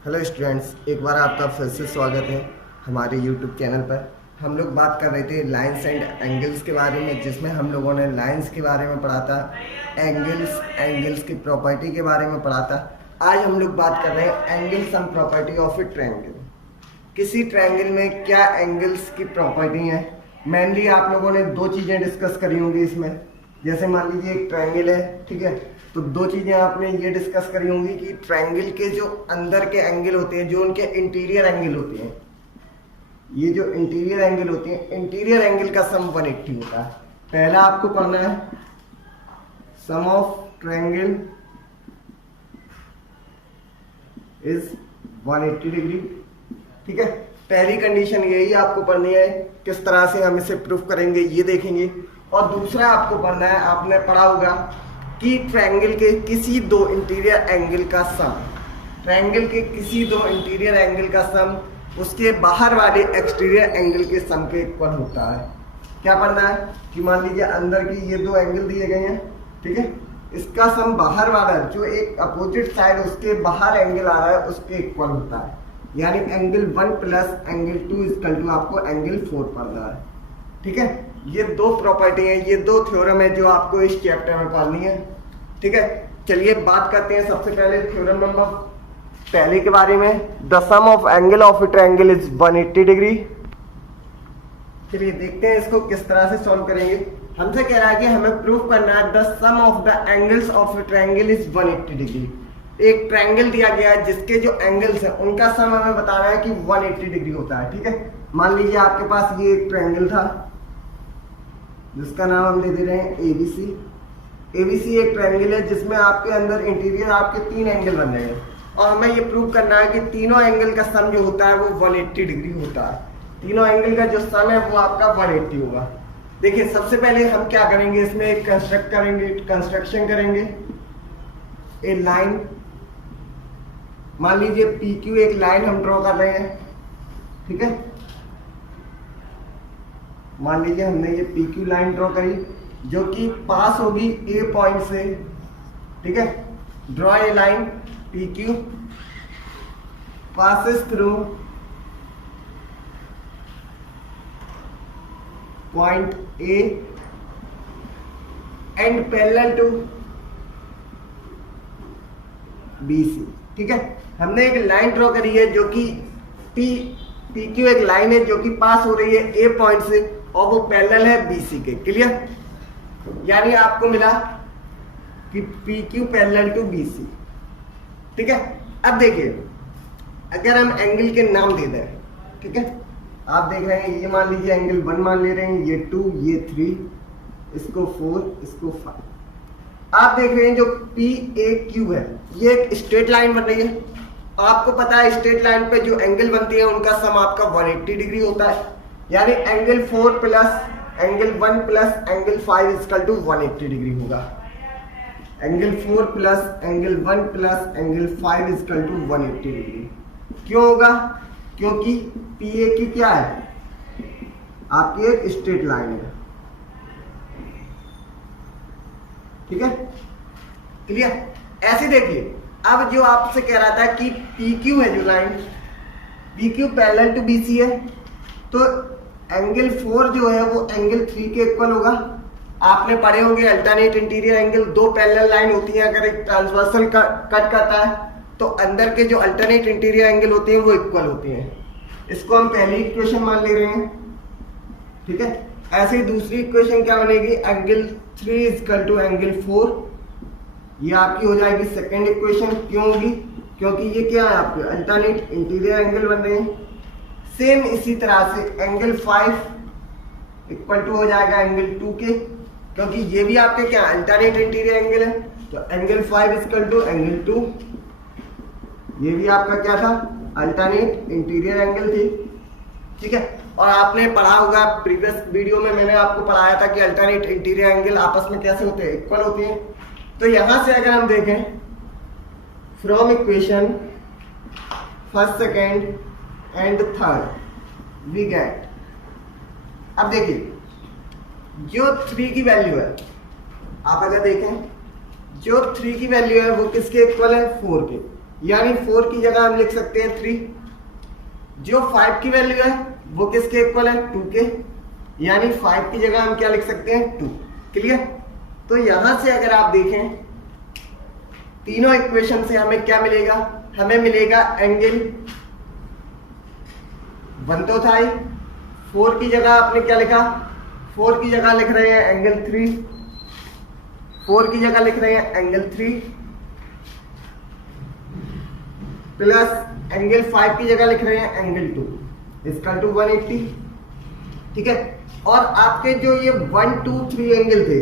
Hello students, एक बार आपका फिर से स्वागत है हमारे यूट्यूब चैनल पर। हम लोग बात कर रहे थे लाइंस एंड एंगल्स के बारे में, जिसमें हम लोगों ने लाइंस के बारे में पढ़ा था, एंगल्स की प्रॉपर्टी के बारे में पढ़ा था। आज हम लोग बात कर रहे हैं angle sum property of a triangle. किसी ट्रायंगल में क्या एंगल्स की प्रॉपर्टी है। मेनली आप लोगों ने दो चीज़ें डिस्कस करी होंगी इसमें। जैसे मान लीजिए एक ट्रायंगल है, ठीक है, तो दो चीज़ें आपने ये डिस्कस करी होंगी कि ट्रायंगल के जो अंदर के एंगल होते हैं, जो उनके इंटीरियर एंगल होते हैं, ये जो इंटीरियर एंगल होते हैं, इंटीरियर एंगल का सम 180 होता है। पहला आपको पढ़ना है सम ऑफ ट्रायंगल इज 180 डिग्री, ठीक है। पहली कंडीशन यही आपको पढ़नी है। किस तरह से हम इसे प्रूफ करेंगे ये देखेंगे। और दूसरा आपको पढ़ना है, आपने पढ़ा होगा कि ट्रायंगल के किसी दो इंटीरियर एंगल का सम, ट्रायंगल के किसी दो इंटीरियर एंगल का सम उसके बाहर वाले एक्सटीरियर एंगल के सम के इक्वल होता है। क्या पढ़ना है कि मान लीजिए अंदर की ये दो एंगल दिए गए हैं, ठीक है, इसका सम बाहर वाला जो एक अपोजिट साइड उसके बाहर एंगल आ रहा है उसके इक्वल होता है। यानी angle 1 plus angle 2 equal to आपको एंगल 4 पढ़ना है, ठीक है। ये दो प्रॉपर्टी हैं, ये दो थ्योरम है जो आपको इस चैप्टर में पढ़नी है, ठीक है। चलिए बात करते हैं सबसे पहले थ्योरम नंबर पहले के बारे में। The sum of angle of a triangle is 180 degree. चलिए देखते हैं इसको किस तरह से सॉल्व करेंगे। हमसे कह रहा है कि हमें प्रूफ करना है the sum of the angles of a triangle is 180 degree. एक ट्रायंगल दिया गया है जिसके जो एंगल्स है उनका सम हमें बताना है कि 180 डिग्री होता है, ठीक है। मान लीजिए आपके पास ये एक ट्रायंगल था जिसका नाम हम दे दे रहे हैं एबीसी। एबीसी एक ट्रायंगल है जिसमें आपके अंदर इंटीरियर आपके तीन एंगल बन रहे हैं और हमें ये प्रूव करना है कि तीनों एंगल का सम जो होता है वो 180 डिग्री होता है। तीनों एंगल का जो सम है वो आपका 180 होगा। देखिए सबसे पहले हम क्या करेंगे, इसमें एक कंस्ट्रक्शन करेंगे। ए लाइन, मान लीजिए पी क्यू एक लाइन हम ड्रॉ कर रहे हैं, ठीक है। मान लीजिए हमने ये पी क्यू लाइन ड्रॉ करी जो कि पास होगी ए पॉइंट से, ठीक है। Draw a line P Q passes through point A and parallel to B C, ठीक है। हमने एक लाइन ड्रॉ करी है जो कि पी क्यू एक लाइन है जो कि पास हो रही है ए पॉइंट से और वो पैरेलल है बीसी के। क्लियर? यानी आपको मिला कि P Q parallel to B C, ठीक है। अब देखिए अगर हम एंगल के नाम दे दें, ठीक है, आप देख रहे हैं ये मान लीजिए एंगल 1 मान ले रहे हैं, ये 2, ये 3, इसको 4, इसको 5। आप देख रहे हैं जो पी ए क्यू है ये एक स्ट्रेट लाइन बन रही है। आपको पता है स्ट्रेट लाइन पे जो एंगल बनती है उनका सम आपका 180 डिग्री होता है। यानी angle 4 plus angle 1 plus angle 5 equal to 180 degree होगा। Angle 4 plus angle 1 plus angle 5 equal to 180 degree. क्यों होगा? क्योंकि पी ए की क्या है, आपकी एक स्ट्रेट लाइन है, ठीक है। क्लियर? ऐसे देखिए अब जो आपसे कह रहा था कि पी क्यू है जो line, P Q parallel to B C है, तो एंगल 4 जो है वो एंगल 3 के इक्वल होगा। आपने पढ़े होंगे अल्टरनेट इंटीरियर एंगल, दो पैरेलल लाइन होती हैं, अगर एक ट्रांसवर्सल कट करता है तो अंदर के जो अल्टरनेट इंटीरियर एंगल होते हैं वो इक्वल होते हैं। इसको हम पहली इक्वेशन मान ले रहे हैं, ठीक है। ऐसे ही दूसरी इक्वेशन क्या बनेगी, एंगल 3 इक्वल टू एंगल 4, ये आपकी हो जाएगी सेकेंड इक्वेशन। क्यों होगी? क्योंकि ये क्या है आपके अल्टरनेट इंटीरियर एंगल बन रहे हैं। सेम इसी तरह से एंगल 5 इक्वल टू हो जाएगा एंगल 2 के, क्योंकि ये भी आपके क्या अल्टरनेट इंटीरियर एंगल है, तो एंगल 5 इक्वल टू एंगल 2, ये भी आपका क्या था अल्टरनेट इंटीरियर एंगल थी, ठीक है। और आपने पढ़ा होगा प्रीवियस वीडियो में मैंने आपको पढ़ाया था कि अल्टरनेट इंटीरियर एंगल आपस में कैसे होते हैं, इक्वल होते हैं। तो यहां से अगर हम देखें from equation first, second and third we get, अब देखिए जो 3 की वैल्यू है, आप अगर देखें जो 3 की वैल्यू है वो किसके इक्वल है, 4 के। यानी 4 की जगह हम लिख सकते हैं 3। जो 5 की वैल्यू है वो किसके इक्वल है, 2 के, यानी 5 की जगह हम क्या लिख सकते हैं, 2। क्लियर। तो यहां से अगर आप देखें तीनों इक्वेशन से हमें क्या मिलेगा, हमें मिलेगा एंगल 1 तो था ही, 4 की जगह आपने क्या लिखा, 4 की जगह लिख रहे हैं एंगल 3, 4 की जगह लिख रहे हैं एंगल 3 प्लस एंगल 5 की जगह लिख रहे हैं एंगल 2 इक्वल टू 180। ठीक है। और आपके जो ये 1 2 3 एंगल थे,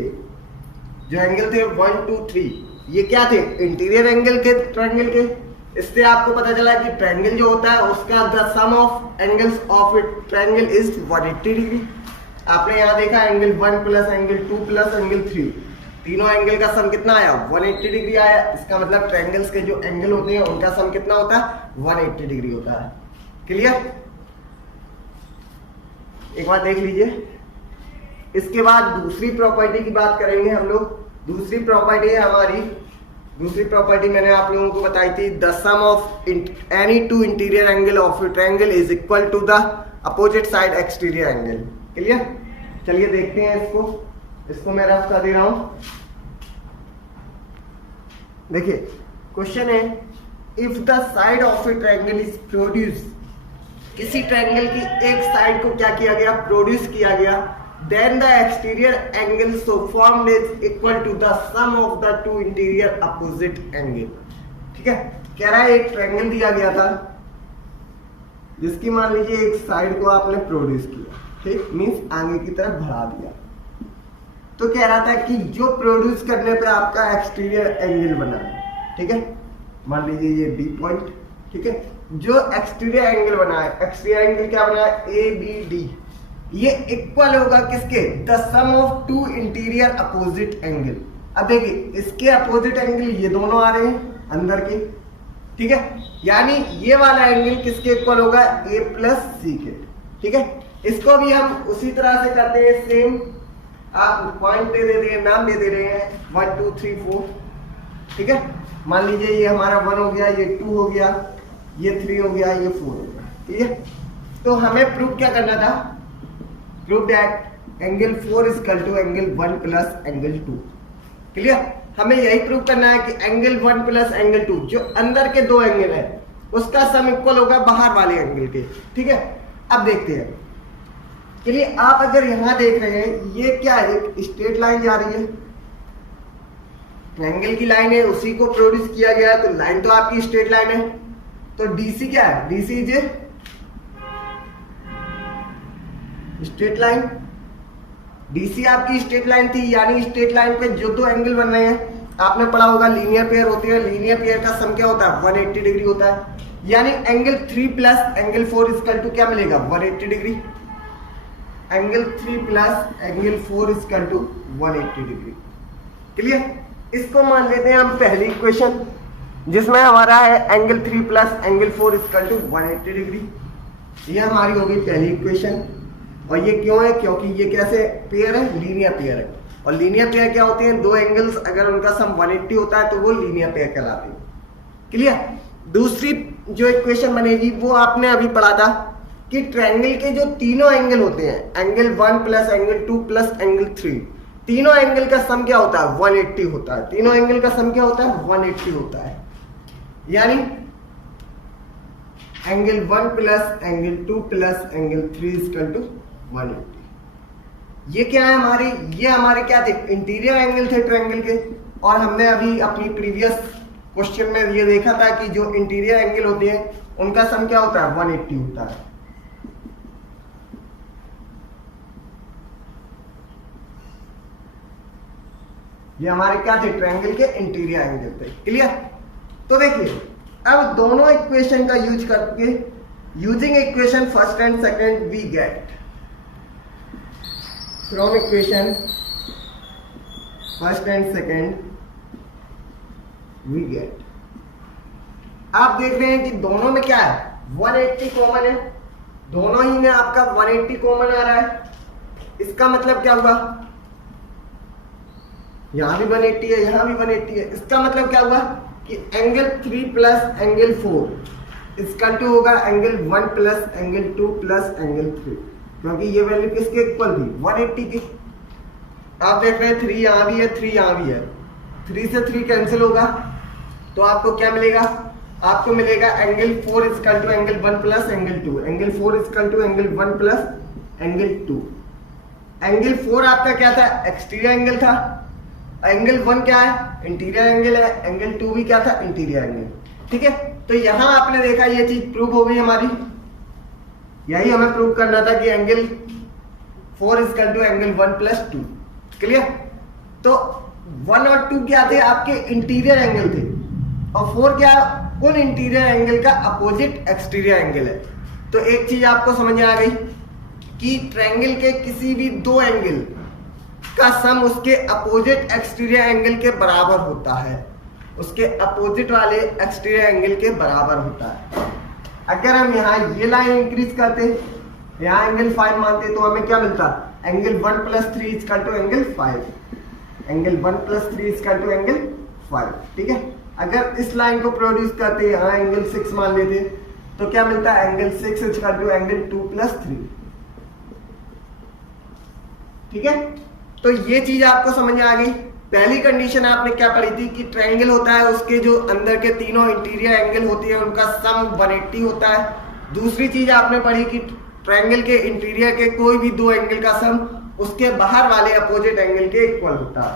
जो एंगल थे 1 2 3, ये क्या थे, इंटीरियर एंगल के ट्रायंगल के। इससे आपको पता चला कि ट्रायंगल जो होता है उसका the sum of angles of it triangle is 180 degree. आपने यहाँ देखा angle 1 plus angle 2 plus angle 3, तीनों एंगल का सम कितना आया, 180 डिग्री आया। इसका मतलब ट्रायंगल्स के जो एंगल होते हैं उनका सम कितना होता है, 180 डिग्री होता है। क्लियर। एक बार देख लीजिए। इसके बाद दूसरी प्रॉपर्टी की बात करेंगे हम लोग। दूसरी प्रॉपर्टी है हमारी, दूसरी प्रॉपर्टी मैंने आप लोगों को बताई थी, the sum of any two interior angle of a triangle is equal to the opposite side exterior angle. Clear. चलिए देखते हैं इसको मैं रफ कर दे रहा हूं। देखिए क्वेश्चन है, if the side of a triangle is produce, किसी ट्रायंगल की एक साइड को क्या किया गया, प्रोड्यूस किया गया, then the exterior angle so formed is equal to the sum of the two interior opposite angle. ठीक है। कह रहा है एक ट्रायंगल दिया गया था जिसकी मान लीजिए एक साइड को आपने प्रोड्यूस किया, ठीक, मींस आगे की तरफ बढ़ा दिया। तो कह रहा था कि जो प्रोड्यूस करने पे आपका एक्सटीरियर एंगल बना है, ठीक है, मान लीजिए ये बी पॉइंट, ठीक है, जो एक्सटीरियर एंगल बना है, एक्सटीरियर एंगल क्या बना है, ए बी डी, ये इक्वल होगा किसके, the sum of two interior opposite angle. अब देखिए इसके अपोजिट एंगल ये दोनों आ रहे हैं अंदर के, ठीक है, यानी ये वाला एंगल किसके इक्वल होगा, ए प्लस सी के। ठीक है। इसको भी हम उसी तरह से करते हैं, सेम आप पॉइंट दे दे रहे हैं, नाम दे दे रहे हैं 1 2 3 4। ठीक है। मान लीजिए ये हमारा 1 हो गया, ये 2 हो गया, ये 3 हो गया, ये 4 हो गया। ठीक है। तो हमें प्रूव क्या करना था, prove that angle 4 is equal to angle 1 plus angle 2। Clear. हमें यही प्रूव करना है कि एंगल 1 प्लस एंगल 2 जो अंदर के दो एंगल है उसका सम इक्वल होगा बाहर वाले एंगल के। ठीक है। अब देखते हैं। चलिए आप अगर यहां देख रहे हैं, ये क्या है, एक स्ट्रेट लाइन जा रही है, ट्रायंगल की लाइन है, उसी को प्रोड्यूस किया गया है, तो लाइन तो आपकी स्ट्रेट लाइन है। तो डीसी क्या है, DC is straight line. DC आपकी स्ट्रेट लाइन थी, यानी स्ट्रेट लाइन पे जो दो एंगल बन रहे हैं, आपने पढ़ा होगा लीनियर पेयर होती है, लीनियर पेयर का सम क्या होता है, 180 डिग्री होता है। यानी angle 3 plus angle 4 equal to क्या मिलेगा, 180 degree. Angle 3 plus angle 4 equal to 180 degree. Clear. इसको मान लेते हैं हम पहली इक्वेशन, जिसमें हमारा है angle 3 plus angle 4 equal to 180 degree. ये हमारी हो गई पहली इक्वेशन। और ये क्यों है, क्योंकि ये कैसे पेयर है, लीनियर पेयर है। और लीनियर पेयर क्या होते हैं, दो एंगल्स अगर उनका सम 180 होता है तो वो लीनियर पेयर कहलाते हैं। क्लियर। दूसरी जो इक्वेशन बनेगी वो आपने अभी पढ़ा था कि ट्रायंगल के जो तीनों एंगल होते हैं, angle 1 plus angle 2 plus angle 3, तीनों एंगल का सम क्या होता है, 180 होता है। तीनों एंगल का सम क्या होता है, 180 होता है। यानी angle 1 plus angle 2 plus angle 3 equal to 180। ये क्या है हमारे, ये हमारे क्या थे, इंटीरियर एंगल थे ट्रायंगल के। और हमने अभी अपनी प्रीवियस क्वेश्चन में ये देखा था कि जो इंटीरियर एंगल होते हैं उनका सम क्या होता है, 180 होता है। ये हमारे क्या थे, ट्रायंगल के इंटीरियर एंगल थे। क्लियर। तो देखिए अब दोनों इक्वेशन का यूज करके, using equation first and second, we get from equation first and second we get, आप देख रहे हैं कि दोनों में क्या है, 180 कॉमन है। दोनों ही में आपका 180 कॉमन आ रहा है। इसका मतलब क्या हुआ, यहां भी 180 है, यहां भी 180 है। इसका मतलब क्या हुआ कि एंगल 3 प्लस एंगल 4 इसका टू होगा angle 1 plus angle 2 plus angle 3, क्योंकि ये वैल्यू किसके इक्वल थी 180 की। आप देख रहे हैं 3 यहाँ भी है 3 यहाँ भी है, 3 से 3 कैंसिल होगा तो आपको क्या मिलेगा, आपको मिलेगा angle 4 equal to angle 1 plus angle 2, angle 4 equal to angle 1 plus angle 2। Angle 4 आपका क्या था, एक्सटीरियर एंगल था, एंगल 1 क्या है, इंटीरियर एंगल है, एंगल 2 भी क्या था, इंटीरियर एंगल। ठीक है, तो यहां आपने देखा ये चीज प्रूव हो गई हमारी, यही हमें प्रूव करना था कि angle 4 equal to angle 1 plus 2। Clear, तो 1 और 2 क्या थे, आपके इंटीरियर एंगल थे, और 4 क्या, उन इंटीरियर एंगल का अपोजिट एक्सटीरियर एंगल है। तो एक चीज आपको समझ में आ गई कि ट्रायंगल के किसी भी दो एंगल का सम उसके अपोजिट एक्सटीरियर एंगल के बराबर होता है, उसके अपोजिट वाले एक्सटीरियर एंगल के बराबर होता है। अगर हम यहाँ ये लाइन इंक्रीज करते, यहाँ एंगल 5 मानते, तो हमें क्या मिलता, angle 1 plus 3 equal to angle 5, angle 1 plus 3 equal to angle 5। ठीक है, अगर इस लाइन को प्रोड्यूस करते, यहाँ एंगल 6 मान लेते, तो क्या मिलता है, angle 6 equal to angle 2 plus 3। ठीक है, तो ये चीज आपको समझ में आ गई। पहली कंडीशन आपने क्या पढ़ी थी कि ट्रायंगल होता है, उसके जो अंदर के तीनों इंटीरियर एंगल होती है उनका सम 180 होता है। दूसरी चीज आपने पढ़ी कि ट्रायंगल के इंटीरियर के कोई भी दो एंगल का सम उसके बाहर वाले अपोजिट एंगल के इक्वल होता है।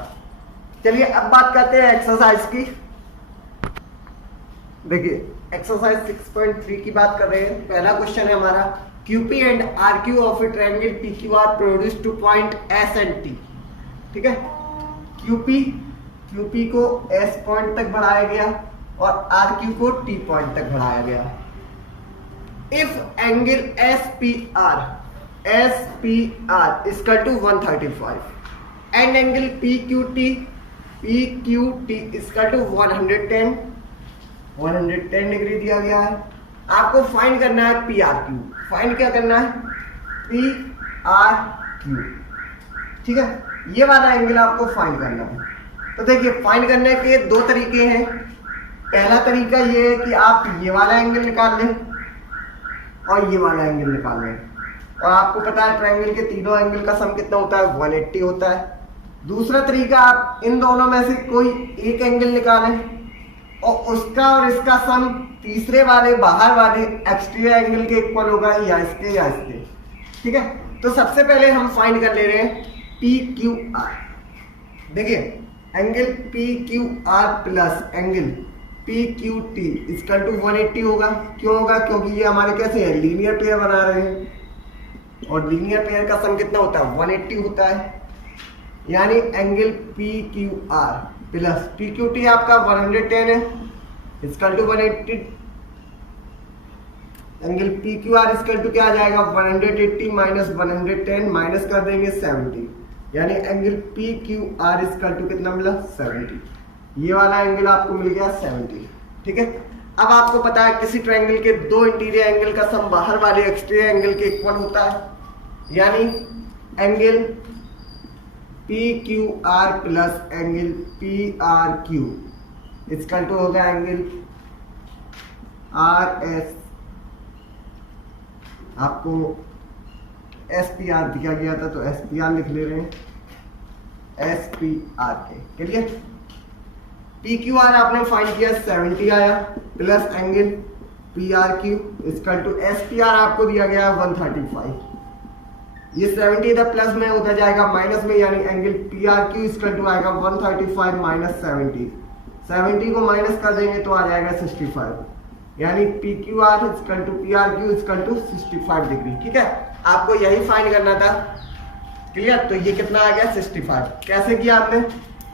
चलिए अब बात करते हैं एक्सरसाइज की। देखिए एक्सरसाइज 6.3 की बात कर रहे हैं। पहला क्वेश्चन है हमारा, QP and RQ of a triangle PQR produce two point S and T। ठीक है, QP को S पॉइंट तक बढ़ाया गया और RQ को T पॉइंट तक बढ़ाया गया। If angle SPR equal to 135 and angle PQT equal to 110 degree दिया गया है। आपको फाइंड करना है PRQ। फाइंड क्या करना है, PRQ। ठीक है, ये वाला एंगल आपको फाइंड करना है। तो देखिए फाइंड करने के दो तरीके हैं। पहला तरीका ये है कि आप ये वाला एंगल निकाल लें और ये वाला एंगल निकाल लें, और आपको पता है ट्रायंगल के तीनों एंगल का सम कितना होता है, 180 होता है। दूसरा तरीका, आप इन दोनों में से कोई एक एंगल निकालें और उसका और इसका सम तीसरे वाले बाहर वाले एक्सटीरियर एंगल के इक्वल होगा, या इसके या इसके। ठीक है, तो सबसे पहले हम फाइंड कर ले रहे हैं PQR। देखिए angle PQR plus angle PQT equal to 180 होगा। क्यों होगा, क्योंकि ये हमारे कैसे है, लीनियर पेयर बना रहे हैं, और लीनियर पेयर का सम कितना होता है, 180 होता है। यानी एंगल PQR प्लस PQT आपका 110 है equal to 180। Angle PQR equal to क्या आ जाएगा, 180 माइनस 110 माइनस कर देंगे 70, यानी एंगल PQR इक्वल टू कितना मिला, 70। ये वाला एंगल आपको मिल गया 70। ठीक है, अब आपको पता है किसी ट्रायंगल के दो इंटीरियर एंगल का सम बाहर वाले एक्सटीरियर एंगल के इक्वल होता है, यानी angle PQR plus angle PRQ equal to होगा एंगल RS। आपको SPR दिया गया था तो SPR लिख ले रहे हैं, SPR के लिए। PQR आपने फाइंड किया 70 आया, plus angle PRQ equal to SPR आपको दिया गया 135। ये 70 इधर प्लस में, उधर जाएगा माइनस में, यानी एंगल PRQ इक्वल टू आएगा 135 माइनस 70 को माइनस कर देंगे तो आ जाएगा 65, यानी PQR equal to PRQ equal to 65 degree. ठीक है, आपको यही फाइंड करना था। क्लियर, तो ये कितना आ गया, 65। कैसे किया आपने,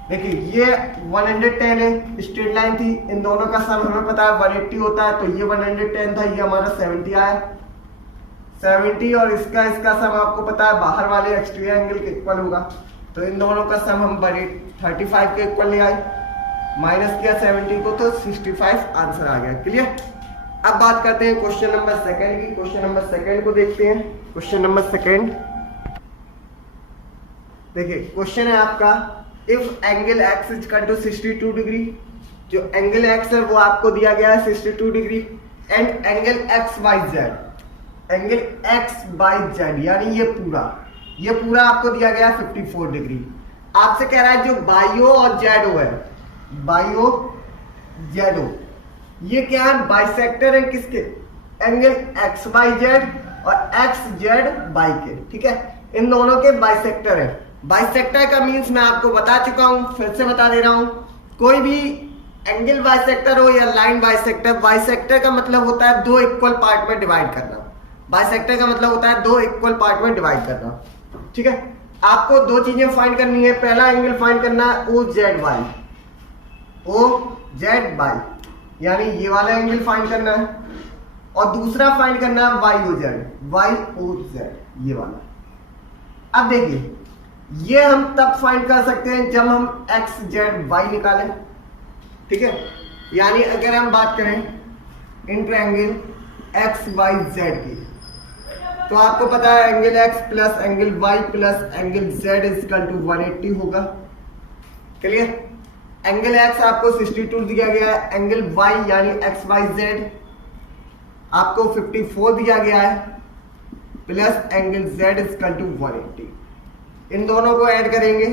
देखिए ये 110 है, स्ट्रेट लाइन थी, इन दोनों का सम हमें पता है 180 होता है, तो ये 110 था, ये हमारा 70 आया 70, और इसका सम आपको पता है बाहर वाले एक्सटीरियर एंगल के इक्वल होगा, तो इन दोनों का सम हम 35 के इक्वल ले आए, माइनस किया 70 को तो 65 आंसर आ गया। क्लियर, अब बात करते हैं क्वेश्चन नंबर सेकंड की। क्वेश्चन नंबर सेकंड को देखते हैं। क्वेश्चन नंबर सेकंड, देखिए क्वेश्चन है आपका, if angle x equal to 62 degree जो एंगल एक्स है वो आपको दिया गया है 62 degree and angle X by Z, angle X by Z यानी ये पूरा आपको दिया गया है 54 डिग्री। आपसे कह रहा है जो बायो और जेडो है, बायो जेडो ये क्या है, बाइसेक्टर है किसके, एंगल एक्स बाई जेड और एक्स जेड बाई के, ठीक है, इन दोनों के बाइसेक्टर है। बाइसेक्टर का मीन्स मैं आपको बता चुका हूं, फिर से बता दे रहा हूं, कोई भी एंगल बाइसेक्टर हो या लाइन बाइसेक्टर, बाइसेक्टर का मतलब होता है दो इक्वल पार्ट में डिवाइड करना, बाइसेक्टर का मतलब होता है दो इक्वल पार्ट में डिवाइड करना, ठीक है। आपको दो चीजें फाइंड करनी है, पहला एंगल फाइंड करना है O Z Y, O Z Y यानी ये वाला एंगल फाइंड करना है, और दूसरा फाइंड करना है वाई ओ जेड ये वाला। अब देखिए ये हम तब फाइंड कर सकते हैं जब हम एक्स जेड वाई निकालें, ठीक है, यानी अगर हम बात करें inter angle X Y Z की, तो आपको पता है angle X plus angle Y plus angle Z equal to 180 होगा, क्लियर। एंगल एक्स आपको 62 दिया गया है, एंगल वाई यानी एक्स वाई जेड आपको 54 दिया गया है, plus angle Z equal to 180। इन दोनों को ऐड करेंगे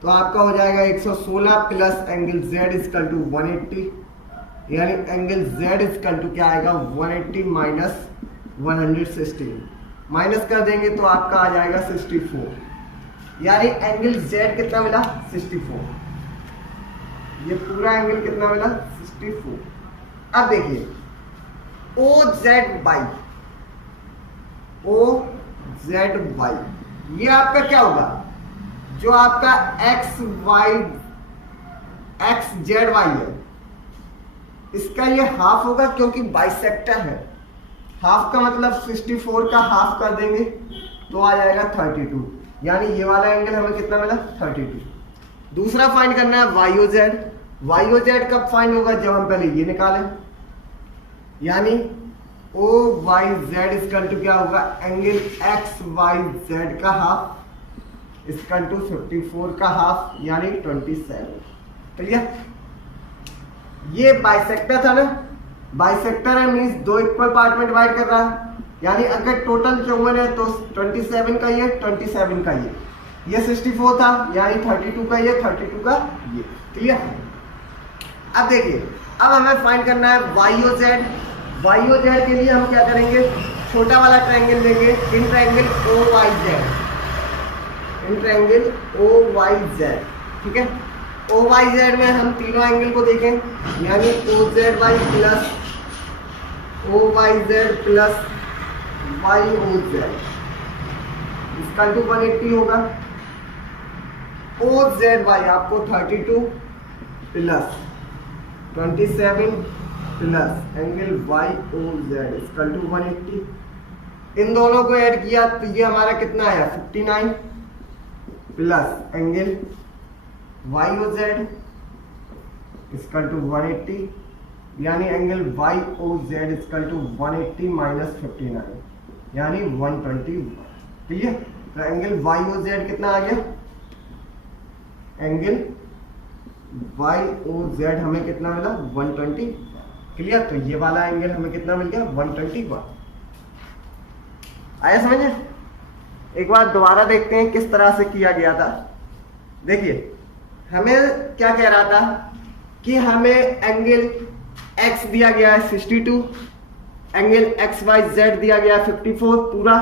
तो आपका हो जाएगा 116 plus angle Z equal to 180, यानी एंगल जेड इक्वल टू क्या आएगा 180 माइनस 116, माइनस कर देंगे तो आपका आ जाएगा 64, यानी एंगल जेड कितना मिला 64, ये पूरा एंगल कितना मिला 64। अब देखिए O Z Y, O Z Y ये आपका क्या होगा, जो आपका X Y X Z Y है इसका ये हाफ होगा, क्योंकि बाइसेक्टर है, हाफ का मतलब 64 का हाफ कर देंगे तो आ जाएगा 32, यानी ये वाला एंगल हमें कितना मिला 32। दूसरा फाइंड करना है वाई ओ जेड कब फाइंड होगा, जब हम पहले ये निकालें, यानी O Y Z equal to क्या होगा, एंगल एक्स वाई जेड का हाफ इक्वल टू 54 का हाफ यानी 27, क्लियर। ये बाइसेक्टर था ना, बाइसेक्टर है मींस दो इक्वल पार्ट में डिवाइड कर रहा है, यानी अगर टोटल 54 है तो 27 का ये 27 का ये 64 था यानी 32 का ये 32 का ये, क्लियर। अब देखिए अब हमें फाइंड करना है वाई ओ जेड के लिए हम क्या करेंगे, छोटा वाला ट्रायंगल लेंगे, इंट्रायंगल ओ वाई जेड, ठीक है। ओ वाई जेड में हम तीनों एंगल को देखें, यानी O Z Y plus O Y Z plus Y O Z इसका टू 180 होगा। ओ जेड वाई आपको 32 plus 27 plus angle Y O Z equal to 180, इन दोनों को ऐड किया तो ये हमारा कितना आया 59 plus angle Y O Z equal to 180, यानी angle Y O Z equal to 180 minus 59 यानी 121, क्लियर। तो एंगल वाई ओ जेड कितना आ गया, एंगल वाई ओ जेड हमें कितना मिला 120, क्लियर। तो ये वाला एंगल हमें कितना मिल गया 121, आया समझ में। एक बार दोबारा देखते हैं किस तरह से किया गया था। देखिए हमें क्या कह रहा था कि हमें एंगल x दिया गया है 62, एंगल एक्स वाई जेड दिया गया है 54 पूरा,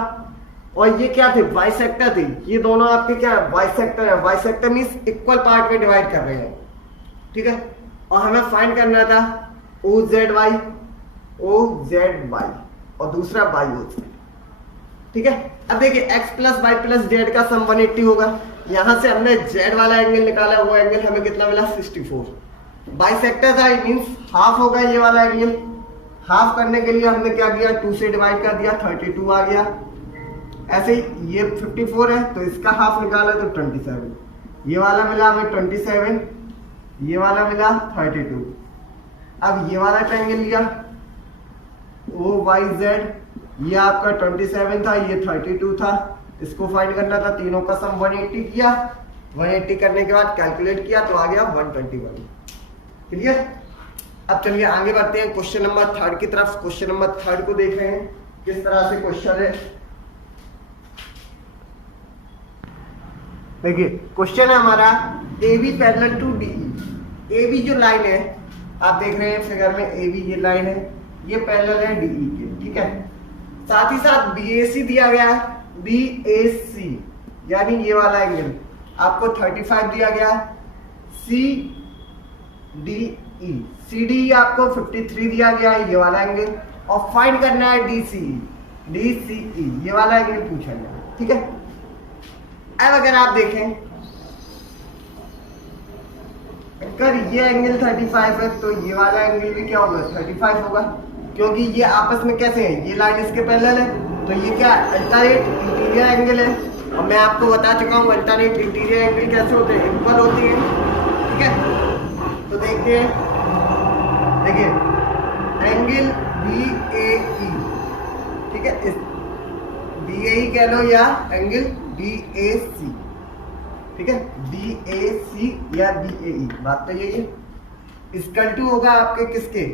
और ये क्या थे बाइसेक्टर थे, ये दोनों आपके क्या है बाइसेक्टर है, बाइसेक्टर मींस इक्वल पार्ट में डिवाइड कर रहे हैं, ठीक है। और हमें फाइंड करना था ओ जेड वाई और दूसरा वाई ओ जेड, ठीक है। अब देखिए x plus Y plus Z का सम 180 होगा, यहां से हमने जेड वाला एंगल निकाला, वो एंगल हमें कितना मिला 64, बाइसेक्टर था मींस हाफ होगा ये वाला एंगल, हाफ करने के लिए हमने क्या किया 2 से डिवाइड कर दिया 32 आ गया, ऐसे ही ये 54 है तो इसका हाफ निकाला तो 27, ये वाला मिला हमें 27, ये वाला मिला 32। अब ये वाला ट्रायंगल लिया ओ वाई जेड, ये आपका 27 था, ये 32 था, इसको फाइंड करना था, तीनों का सम 180 किया, 180 करने के बाद कैलकुलेट किया तो आ गया 121, क्लियर। अब चलिए आगे बढ़ते हैं क्वेश्चन नंबर 3 की तरफ। क्वेश्चन नंबर 3 को देख रहे हैं किस तरह से क्वेश्चन है। देखिए क्वेश्चन है हमारा A B parallel to D E. A B जो लाइन है आप देख रहे हैं फिगर में, ए बी ये लाइन है, ये पैरेलल है डी ई के, ठीक है। साथ ही साथ बी ए सी दिया गया है, बी ए सी यानी ये वाला एंगल आपको 35 दिया गया है। सी डी ई, सी डी आपको 53 दिया गया है, ये वाला एंगल। और फाइंड करना है डी सी ई, डी सी ई ये वाला एंगल पूछा गया, ठीक है। अब अगर आप देखें अगर ये एंगल 35 है तो ये वाला एंगल भी क्या होगा 35 होगा, क्योंकि ये आपस में कैसे है, ये लाइन इसके पैरेलल है, तो ये क्या अल्टरनेट इंटीरियर एंगल है। और मैं आपको बता चुका हूँ अल्टरनेट इंटीरियर एंगल कैसे होते हैं, इक्वल होती है, ठीक है। तो देखिए एंगल बी ए ई, ठीक है, इस बी ए ई कह लो या एंगल बी ए सी, ठीक है, बी ए सी या बी ए ई, बात तो यही है। इक्वल टू होगा आपके किसके,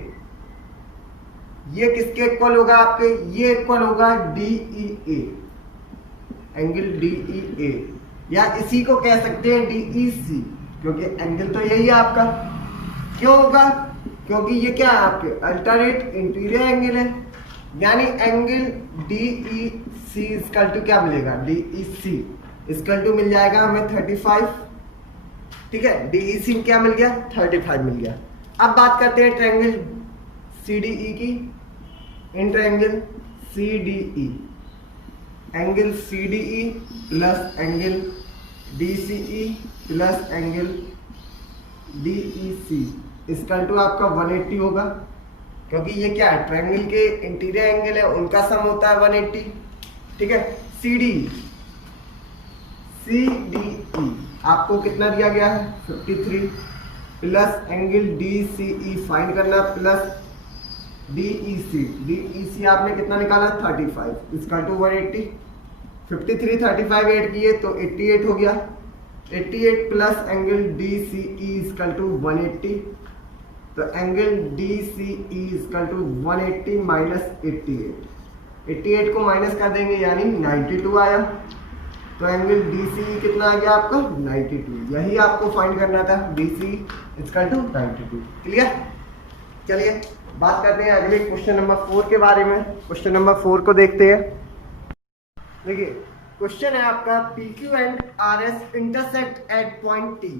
ये किसके इक्वल होगा आपके, ये इक्वल होगा डी ई ए, एंगल डी ई ए, या इसी को कह सकते हैं डी ई सी, क्योंकि एंगल तो यही है आपका। क्यों होगा, क्योंकि ये क्या है आपके अल्टरनेट इंटीरियर एंगल है, यानी angle D E C equal to क्या मिलेगा, D E C equal to मिल जाएगा हमें 35, ठीक है। डी ई सी क्या मिल गया 35 मिल गया। अब बात करते हैं ट्रायंगल सी डी ई की। In triangle C D E, angle C D E plus angle D C E plus angle D E C equal to आपका 180 होगा, क्योंकि ये क्या है ट्रायंगल के इंटीरियर एंगल है, उनका सम होता है 180, ठीक है। सी डी ई आपको कितना दिया गया है 53 plus angle D C E find करना प्लस डी ई सी आपने कितना निकाला 35 इक्वल टू 180। 53 35 ऐड किए तो 88 हो गया, 88 plus angle D C E equal to 180, तो angle D C E equal to 180 minus 88 को माइनस कर देंगे यानी 92 आया, तो एंगल डी सी कितना आ गया आपका 92, यही आपको फाइंड करना था, D C equal to 92। Clear. चलिए बात करते हैं अगले क्वेश्चन नंबर 4 के बारे में। क्वेश्चन नंबर 4 को देखते हैं। देखिए क्वेश्चन है आपका P Q and R S intersect at point T.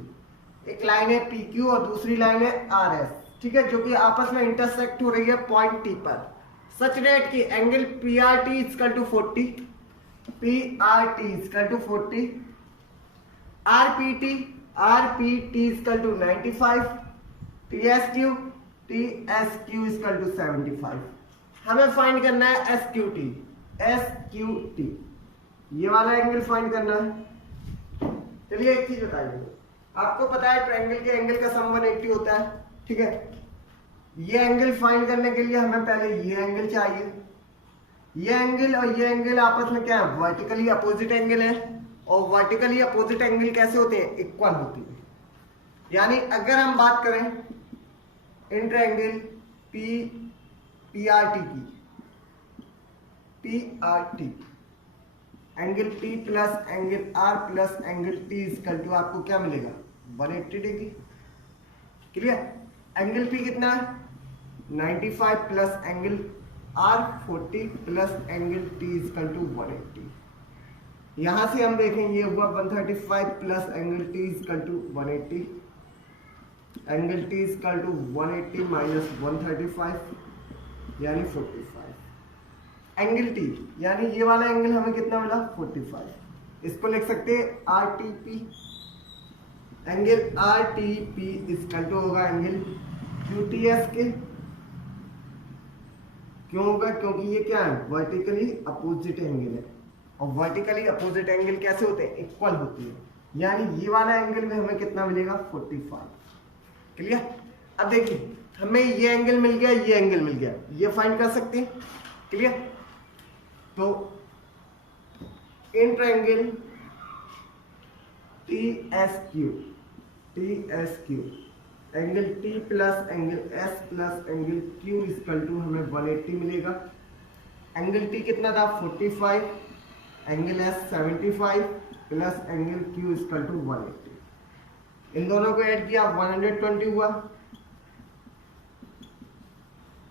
एक लाइन है पी क्यू और दूसरी लाइन है आर एस, ठीक है, जो कि आपस में इंटरसेक्ट हो रही है पॉइंट टी पर, सच डेट की angle P R T equal to 40, P R T equal to 40, R P T equal to 95, T S Q equal to 75। हमें फाइंड करना है एस क्यू टी, ये वाला एंगल फाइंड करना है। चलिए एक चीज बताइए, आपको पता है ट्रायंगल के एंगल का सम 180 होता है, ठीक है। ये एंगल फाइंड करने के लिए हमें पहले ये एंगल चाहिए, ये एंगल और ये एंगल आपस में क्या है वर्टिकली अपोजिट एंगल है, और वर्टिकली अपोजिट एंगल कैसे होते हैं इक्वल होती है। यानी अगर हम बात करें in triangle P R T की, P R T angle P plus angle R plus angle T equal to आपको क्या मिलेगा 180 डिग्री। क्लियर। एंगल P कितना है 95 plus angle R 40 plus angle T equal to 180। यहां से हम देखें ये हुआ 135 plus angle T equal to 180, angle T equal to 180 minus 135 यानी 45। एंगल T यानी ये वाला एंगल हमें कितना मिला 45, इसको लिख सकते हैं R T P. Angle R T P equal to होगा एंगल क्यू टी एस के। क्यों होगा, क्योंकि ये क्या है वर्टिकली अपोजिट एंगल है, और वर्टिकली अपोजिट एंगल कैसे होते हैं इक्वल होती है, यानी ये वाला एंगल में हमें कितना मिलेगा 45। क्लियर। अब देखिए हमें ये एंगल मिल गया, ये एंगल मिल गया, ये फाइंड कर सकते हैं। क्लियर। तो in triangle T S Q angle T plus angle S plus angle Q equal to हमें 180 मिलेगा। एंगल टी कितना था 45, angle S 75 plus angle Q equal to 180। इन दोनों को ऐड किया 120 हुआ,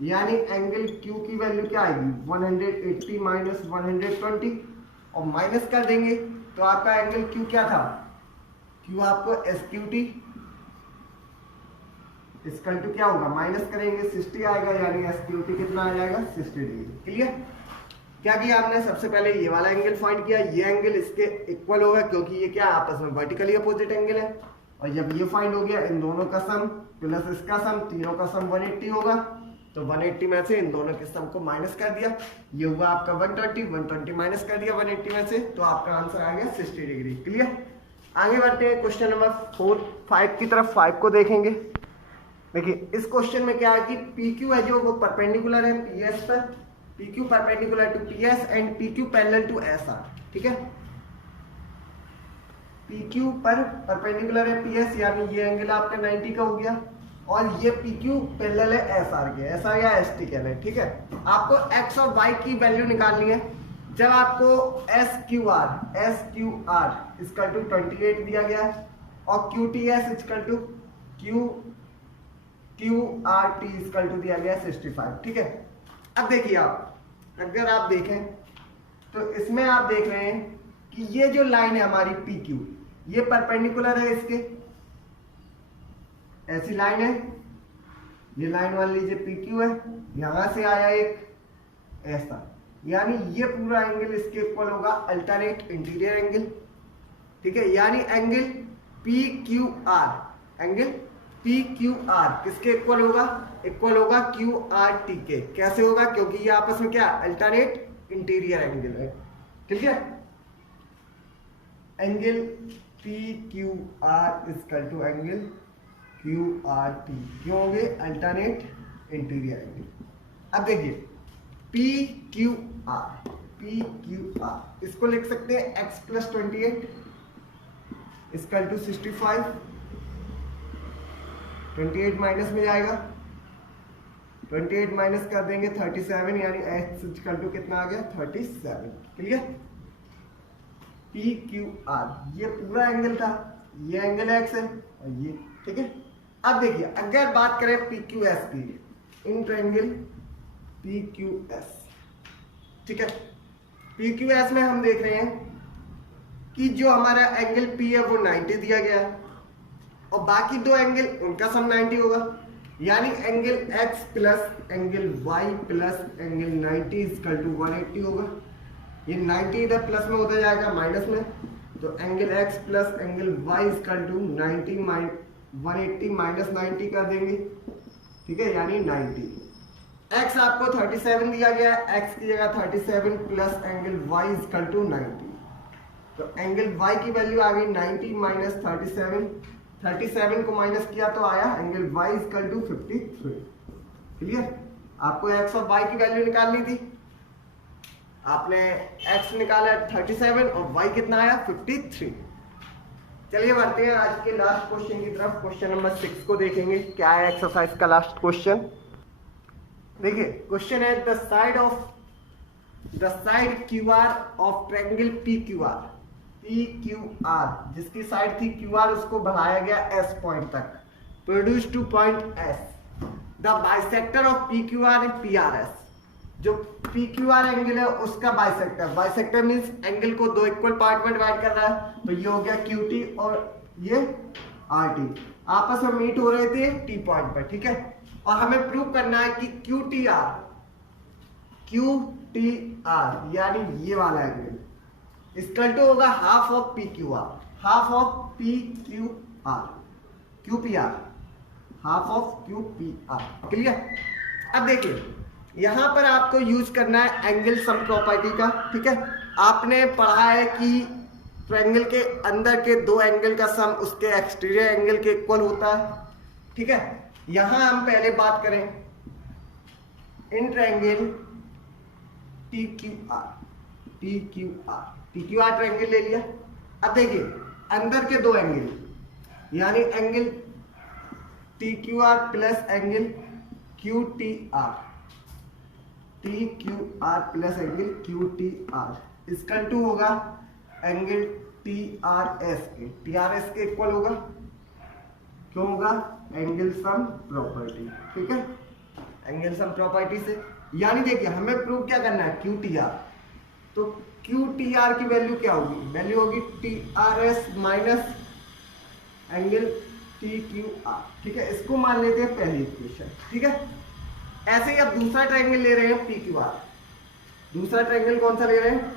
यानी एंगल क्यू की वैल्यू क्या आएगी 180 माइनस 120 और माइनस कर देंगे तो आपका एंगल क्यू क्या था, क्यू आपको एस क्यू टी इसका टू क्या होगा माइनस करेंगे 60 आएगा, यानी एस क्यू टी कितना आ जाएगा 60 डिग्री। क्लियर? क्या किया आपने, सबसे पहले ये वाला एंगल फाइंड किया, ये एंगल इसके इक्वल होगा क्योंकि ये क्या आपस में वर्टिकली अपोजिट एंगल है, और जब ये फाइंड हो गया इन दोनों का सम प्लस इसका सम, तीनों का सम 180 होगा, तो 180 में से इन दोनों के सम को माइनस कर दिया, ये हुआ आपका 120 माइनस कर दिया 180 में से, तो आपका आंसर आ गया 60 डिग्री। क्लियर? आगे बढ़ते हैं क्वेश्चन नंबर 5 की तरफ। 5 को देखेंगे। देखिए इस क्वेश्चन में क्या है कि PQ है जो वो परपेंडिकुलर है PS पर, PQ perpendicular to PS and PQ parallel to SR। ठीक है, PQ पर परपेंडिकुलर है PS, यानी ये एंगल आपका 90 का हो गया, और ये PQ पैरेलल है SR के, SR या ST कहना है। ठीक है, आपको X और Y की वैल्यू निकालनी है। जब आपको SQR इक्वल टू 28 दिया गया है और QTS equal to QRT equal to दिया गया है 65। ठीक है, अब देखिए आप, अगर आप देखें तो इसमें आप देख रहे हैं कि ये जो लाइन है हमारी PQ, ये परपेंडिकुलर है इसके, ऐसी लाइन है, ये लाइन मान लीजिए PQ है, यहां से आया एक ऐसा, यानी ये पूरा एंगल इसके इक्वल होगा अल्टरनेट इंटीरियर एंगल। ठीक है, यानी एंगल PQR, एंगल PQR किसके इक्वल होगा, इक्वल होगा QRT के। कैसे होगा, क्योंकि ये आपस में क्या अल्टरनेट इंटीरियर एंगल है। ठीक है, angle PQR equal to angle QRT, क्यों होंगे अल्टरनेट इंटीरियर एंगल। अब देखिए PQR इसको लिख सकते हैं x plus 28 equal to 65, 28 minus में जाएगा, 28 माइनस कर देंगे 37, यानी x इक्वल टू कितना आ गया 37। क्लियर? PQR ये पूरा एंगल था, ये एंगल x है और ये। ठीक है, अब देखिए अगर बात करें PQS की, इन ट्रायंगल PQS। ठीक है, PQS में हम देख रहे हैं कि जो हमारा एंगल P है वो 90 दिया गया है और बाकी दो एंगल उनका सम 90 होगा, यानी angle X plus angle Y plus angle 90 equal to 180 होगा। ये 90 इधर प्लस में होता जाएगा माइनस में, तो angle X plus angle Y equal to 90 180 minus 90 कर देंगे। ठीक है, यानी 90। X आपको 37 दिया गया है, X की जगह 37 plus angle Y equal to 90, तो एंगल Y की वैल्यू आ गई 90 माइनस 37, 37 को माइनस किया तो आया angle Y equal to 53। Clear? आपको X और Y की वैल्यू निकालनी थी, आपने X निकाला 37 और Y कितना आया 53। चलिए बढ़ते हैं आज के लास्ट क्वेश्चन की तरफ। क्वेश्चन नंबर 6 को देखेंगे, क्या है एक्सरसाइज का लास्ट क्वेश्चन। देखिए क्वेश्चन है the side QR of triangle PQR जिसकी साइड थी QR उसको बढ़ाया गया S पॉइंट तक, produce two point S। The bisector of PQR and PRS, जो PQR एंगल है उसका बाइसेक्टर, बाइसेक्टर मींस एंगल को दो इक्वल पार्ट में डिवाइड कर रहा है, तो ये हो गया QT और ये RT, आपस में मीट हो रहे थे T पॉइंट पर। ठीक है, और हमें प्रूव करना है कि QTR यानी ये वाला एंगल इक्वल टू होगा half of PQR, half of PQR, QPR, half of QPR। Clear? अब देखिए यहां पर आपको यूज करना है एंगल सम प्रॉपर्टी का। ठीक है, आपने पढ़ा है कि ट्रायंगल के अंदर के दो एंगल का सम उसके एक्सटीरियर एंगल के इक्वल होता है। ठीक है, यहां हम पहले बात करें इन ट्रायंगल TQR ट्रायंगल ले लिया। अब देखिए अंदर के दो एंगल, यानी angle T Q R plus angle Q T R, T Q R plus angle Q T R equal to होगा एंगल टी आर एस के, टी आर एस के इक्वल होगा, क्यों होगा, एंगल सम प्रॉपर्टी, ठीक है, angle sum property से। यानी देखिए हमें प्रूव क्या करना है, क्यू टी आर, तो क्यू टी आर की वैल्यू क्या होगी, वैल्यू होगी T R S minus angle T Q are, ठीक है, इसको मान लेते हैं पहली इक्वेशन, ठीक है। ऐसे ही अब दूसरा ट्रायंगल ले रहे हैं पी क्यू आर, दूसरा ट्रायंगल कौन सा ले रहे हैं,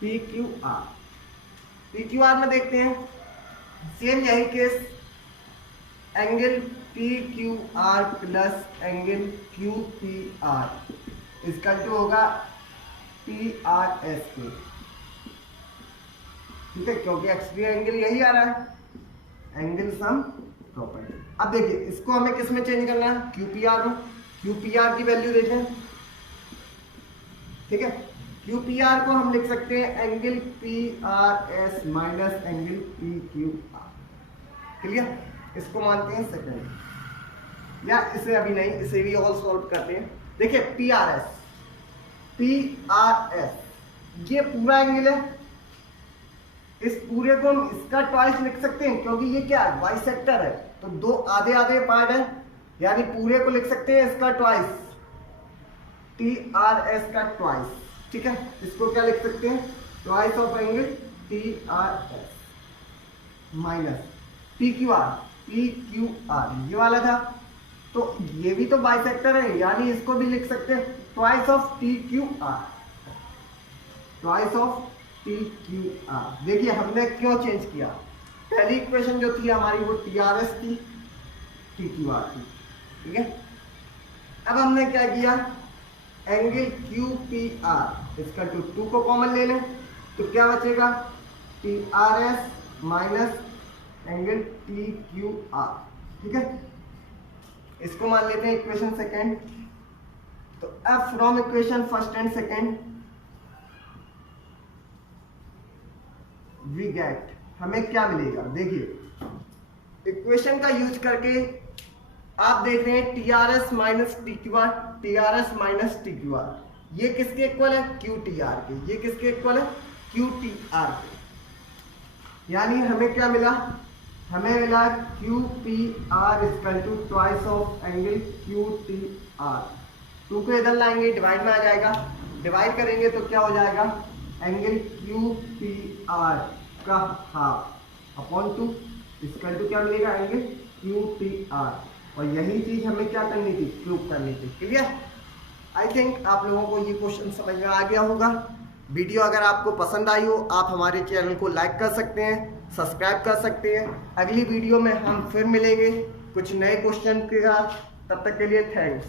P Q R, P Q R में देखते हैं सेम यही case, angle P Q R plus angle Q T are इसका जो होगा टी आर एस के, ठीक है, क्योंकि एक्सट्रीम एंगल यही आ रहा है, एंगल सम प्रॉपर्टी। अब देखिए इसको हमें किस में चेंज करना है, क्यू पी आर में, क्यू पी आर की वैल्यू देखें, ठीक है, क्यू पी आर को हम लिख सकते हैं angle P R S minus angle P Q R, clear, इसको मानते हैं सेकंड, या इसे अभी नहीं, इसे भी और सॉल्व करते हैं। देखिए P R S, P R S ये पूरा एंगल है, इस पूरे को हम इसका ट्वाइस लिख सकते हैं क्योंकि ये क्या है, बाइसेक्टर है, तो दो आधे आधे पार्ट है, यानी पूरे को लिख सकते हैं इसका ट्वाइस, टी आर एस का ट्वाइस, ठीक है, इसको क्या लिख सकते हैं, twice of angle T R S minus P Q R, P Q R ये वाला था, तो ये भी तो बाइसेक्टर है, यानी इसको भी लिख सकते हैं twice of T Q are, twice of T Q are. देखिए हमने क्यों चेंज किया, पहली इक्वेशन जो थी हमारी वो टी आर एस थी, टी क्यू आर थी, ठीक है। अब हमने क्या किया, एंगल क्यू पी आर इसका टू को कॉमन ले लें, तो क्या बचेगा, T R S minus angle T Q are, ठीक है, इसको मान लेते हैं इक्वेशन सेकेंड। तो अब from equation first and second we get, हमें क्या मिलेगा, देखिए इक्वेशन का यूज करके आप देख रहे हैं T R S minus T Q are, T R S minus T Q are, ये किसके इक्वल है, क्यू टी आर के, ये किसके इक्वल है, क्यू टी आर के, यानी हमें क्या मिला, हमें मिला Q P R equal to twice of angle Q T R, two को इधर लाएंगे डिवाइड में आ जाएगा, डिवाइड करेंगे तो क्या हो जाएगा, एंगल क्यू पी आर का half upon two equal to क्या मिलेगा, एंगल क्यू टी आर, और यही चीज हमें क्या करनी थी, प्रूव करनी थी, क्लियर। आई थिंक आप लोगों को ये क्वेश्चन समझ में आ गया होगा। वीडियो अगर आपको पसंद आई हो आप हमारे चैनल को लाइक कर सकते हैं, सब्सक्राइब कर सकते हैं। अगली वीडियो में हम फिर मिलेंगे कुछ नए क्वेश्चन के साथ, तब तक के लिए थैंक्स।